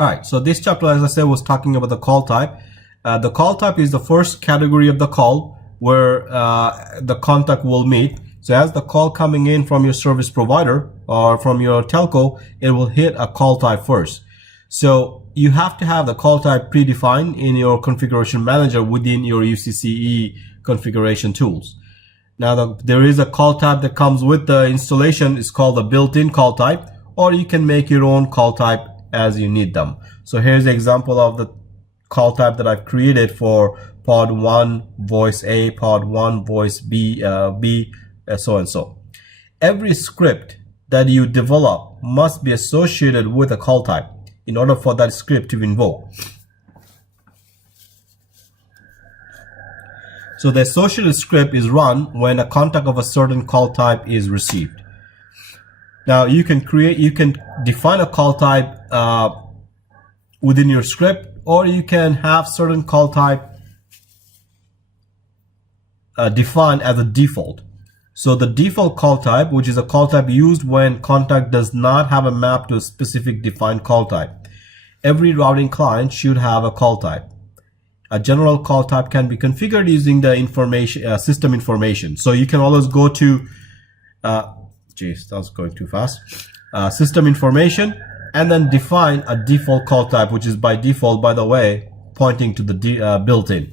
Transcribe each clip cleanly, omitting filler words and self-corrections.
All right, so this chapter, as I said, was talking about the call type. The call type is the first category of the call where the contact will meet. So as the call coming in from your service provider or from your telco, it will hit a call type first. So you have to have the call type predefined in your configuration manager within your UCCE configuration tools. Now there is a call type that comes with the installation. It's called the built-in call type, or you can make your own call type as you need them. So here's an example of the call type that I've created for pod 1 voice A, pod 1 voice B, so and so. Every script that you develop must be associated with a call type in order for that script to invoke. So the associated script is run when a contact of a certain call type is received. Now you can define a call type within your script, or you can have certain call type defined as a default. So the default call type, which is a call type used when contact does not have a map to a specific defined call type. Every routing client should have a call type. A general call type can be configured using the information system information. So you can always go to geez, that was going too fast. System information, and then define a default call type, which is by default, by the way, pointing to the built-in.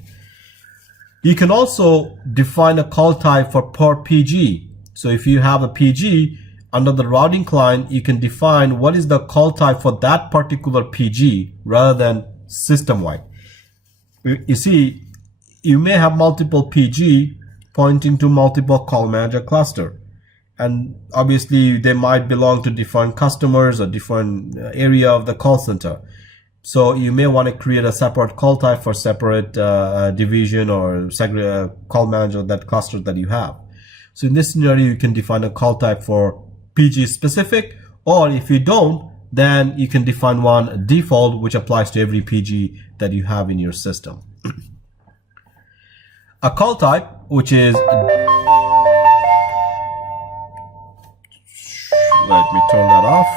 You can also define a call type for per PG. So if you have a PG under the routing client, you can define what is the call type for that particular PG rather than system-wide. You see, you may have multiple PG pointing to multiple call manager cluster. And obviously they might belong to different customers or different area of the call center. So you may want to create a separate call type for separate division or call manager that cluster that you have. So in this scenario, you can define a call type for PG specific, or if you don't, then you can define one default which applies to every PG that you have in your system. A call type, which is, let me turn that off.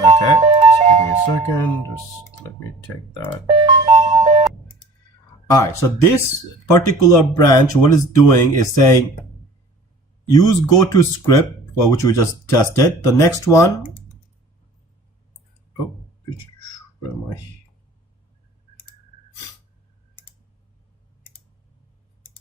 Okay, just give me a second. Just let me take that. All right, so this particular branch, what it's doing is saying use go to script, well, which we just tested. The next one, oh, where am I?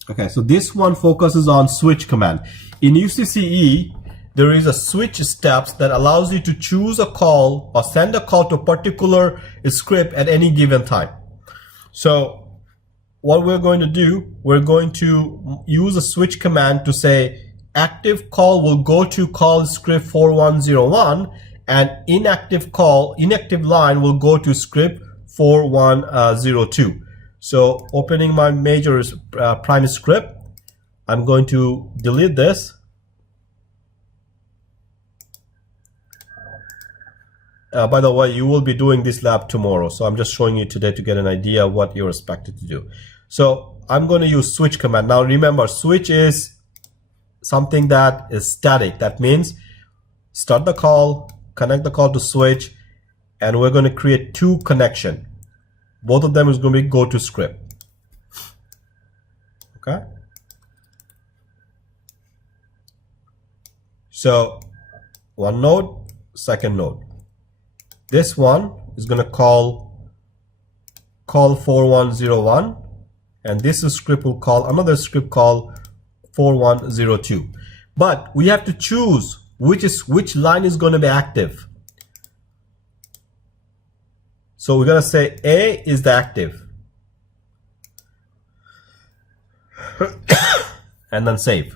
Okay, so this one focuses on switch command. In UCCE, there is a switch steps that allows you to choose a call or send a call to a particular script at any given time. So what we're going to do, we're going to use a switch command to say active call will go to call script 4101, and inactive line will go to script 4102. So opening my major prime script, I'm going to delete this. By the way, you will be doing this lab tomorrow, so I'm just showing you today to get an idea of what you're expected to do. So I'm going to use switch command. Now remember, switch is something that is static. That means start the call, connect the call to switch, and we're going to create two connections. Both of them is going to be go to script. Okay. So one node, second node. This one is going to call 4101, and this script will call another script called 4102. But we have to choose which line is going to be active. So we're going to say A is the active. And then save.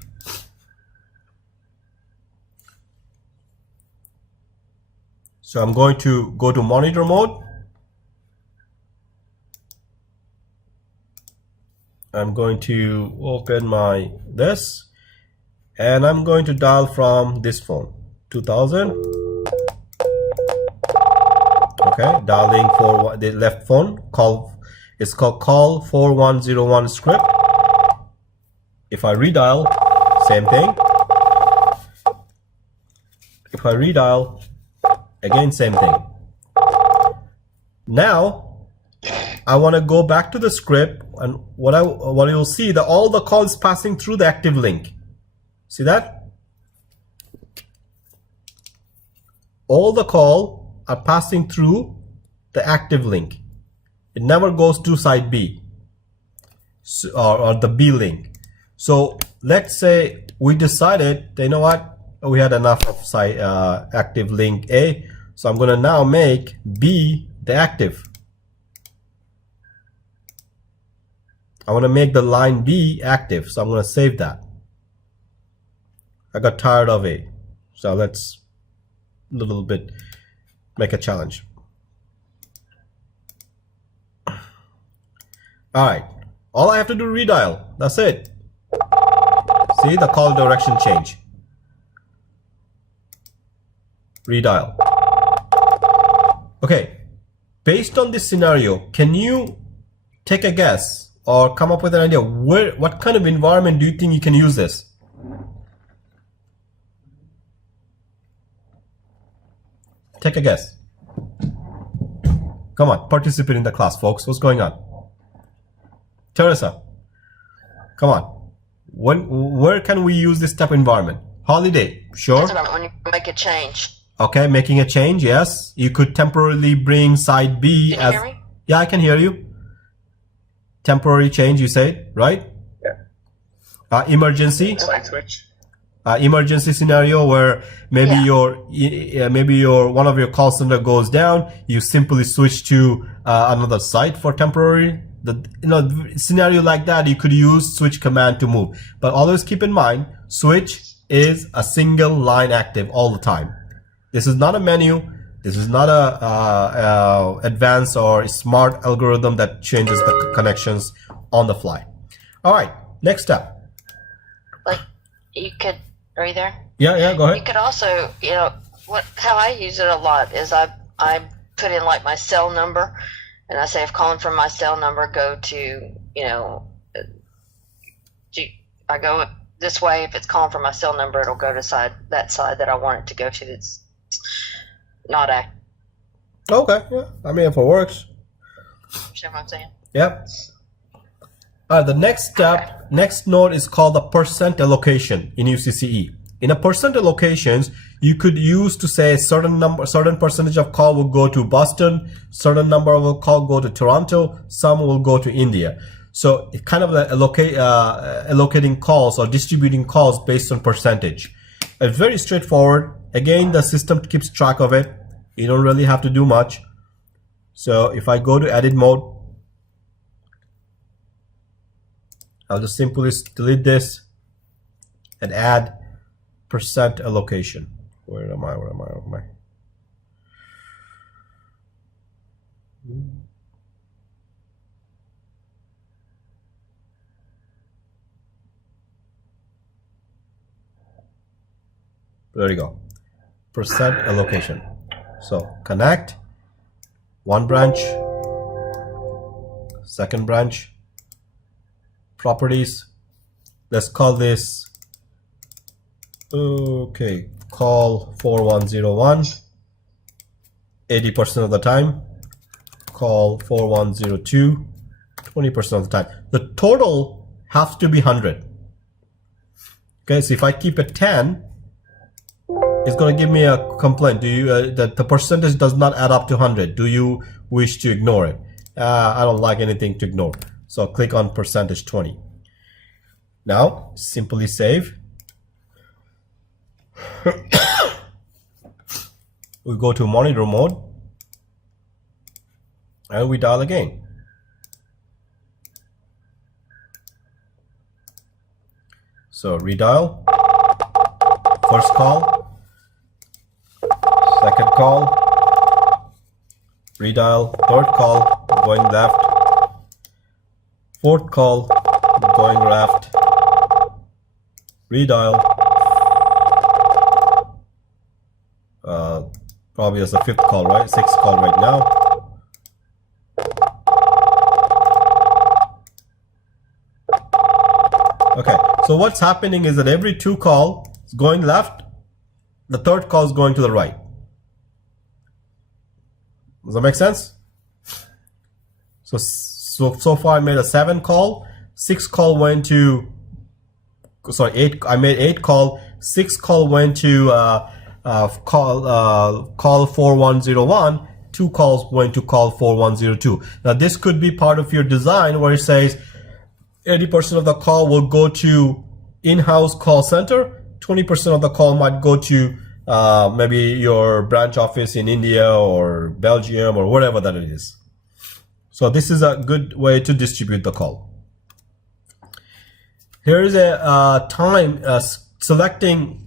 So I'm going to go to monitor mode. I'm going to open my this, and I'm going to dial from this phone, 2000. Okay, dialing for the left phone. It's called call 4101 script. If I redial, same thing. If I redial, again, same thing. Now, I want to go back to the script, and what you'll see that all the calls passing through the active link. See that? All the call are passing through the active link. It never goes to side B or the B link. So let's say we decided, you know what, we had enough of side active link A, so I'm going to now make B the active. I want to make the line B active, so I'm going to save that. I got tired of A, so let's a little bit make a challenge. All right, all I have to do is redial. That's it. See the call direction change. Redial. Okay, based on this scenario, can you take a guess or come up with an idea what kind of environment do you think you can use this? Take a guess. Come on, participate in the class, folks. What's going on? Teresa, come on. Where can we use this type of environment? Holiday, sure. When you make a change. Okay, making a change, yes. You could temporarily bring side B Can you hear me? Yeah, I can hear you. Temporary change, you said, right? Yeah. Emergency. Side switch. Emergency scenario where maybe your one of your call center goes down. You simply switch to another site for temporary. Scenario like that, you could use switch command to move. But always keep in mind, switch is a single line active all the time. This is not a menu. This is not a advanced or smart algorithm that changes the connections on the fly. All right, next step. Like you could, are you there? Yeah, go ahead. You could also, how I use it a lot is I put in like my cell number, and I say if calling from my cell number, go to, I go this way. If it's calling from my cell number, it'll go to that side that I want it to go to. That's not active. Okay, yeah. I mean, if it works. You know what I'm saying? Yep. The next step, next node is called the percent allocation in UCCE. In a percent allocations, you could use to say certain percentage of call will go to Boston, certain number of call go to Toronto, some will go to India. So it kind of allocating calls or distributing calls based on percentage. It's very straightforward. Again, the system keeps track of it. You don't really have to do much. So if I go to edit mode, I'll just simply delete this and add percent allocation. Where am I? There you go. Percent allocation. So connect, one branch, second branch, properties. Let's call this, okay, call 4101, 80% of the time. Call 4102, 20% of the time. The total has to be 100. Okay, so if I keep it 10, it's going to give me a complaint. Do you that the percentage does not add up to 100? Do you wish to ignore it? I don't like anything to ignore. So click on percentage 20. Now simply save. We go to monitor mode and we dial again. So redial, first call, second call, redial, third call, going left, fourth call, going left, redial, probably as a fifth call, right? Sixth call right now. Okay, so what's happening is that every two call is going left the third call is going to the right. Does that make sense? So far I made a 7 call, 6 call went to, sorry, 8, I made 8 call, 6 call went to call 4101, 2 calls went to call 4102. Now this could be part of your design where it says 80% of the call will go to in-house call center, 20% of the call might go to maybe your branch office in India or Belgium or whatever that it is. So this is a good way to distribute the call. Here is a time selecting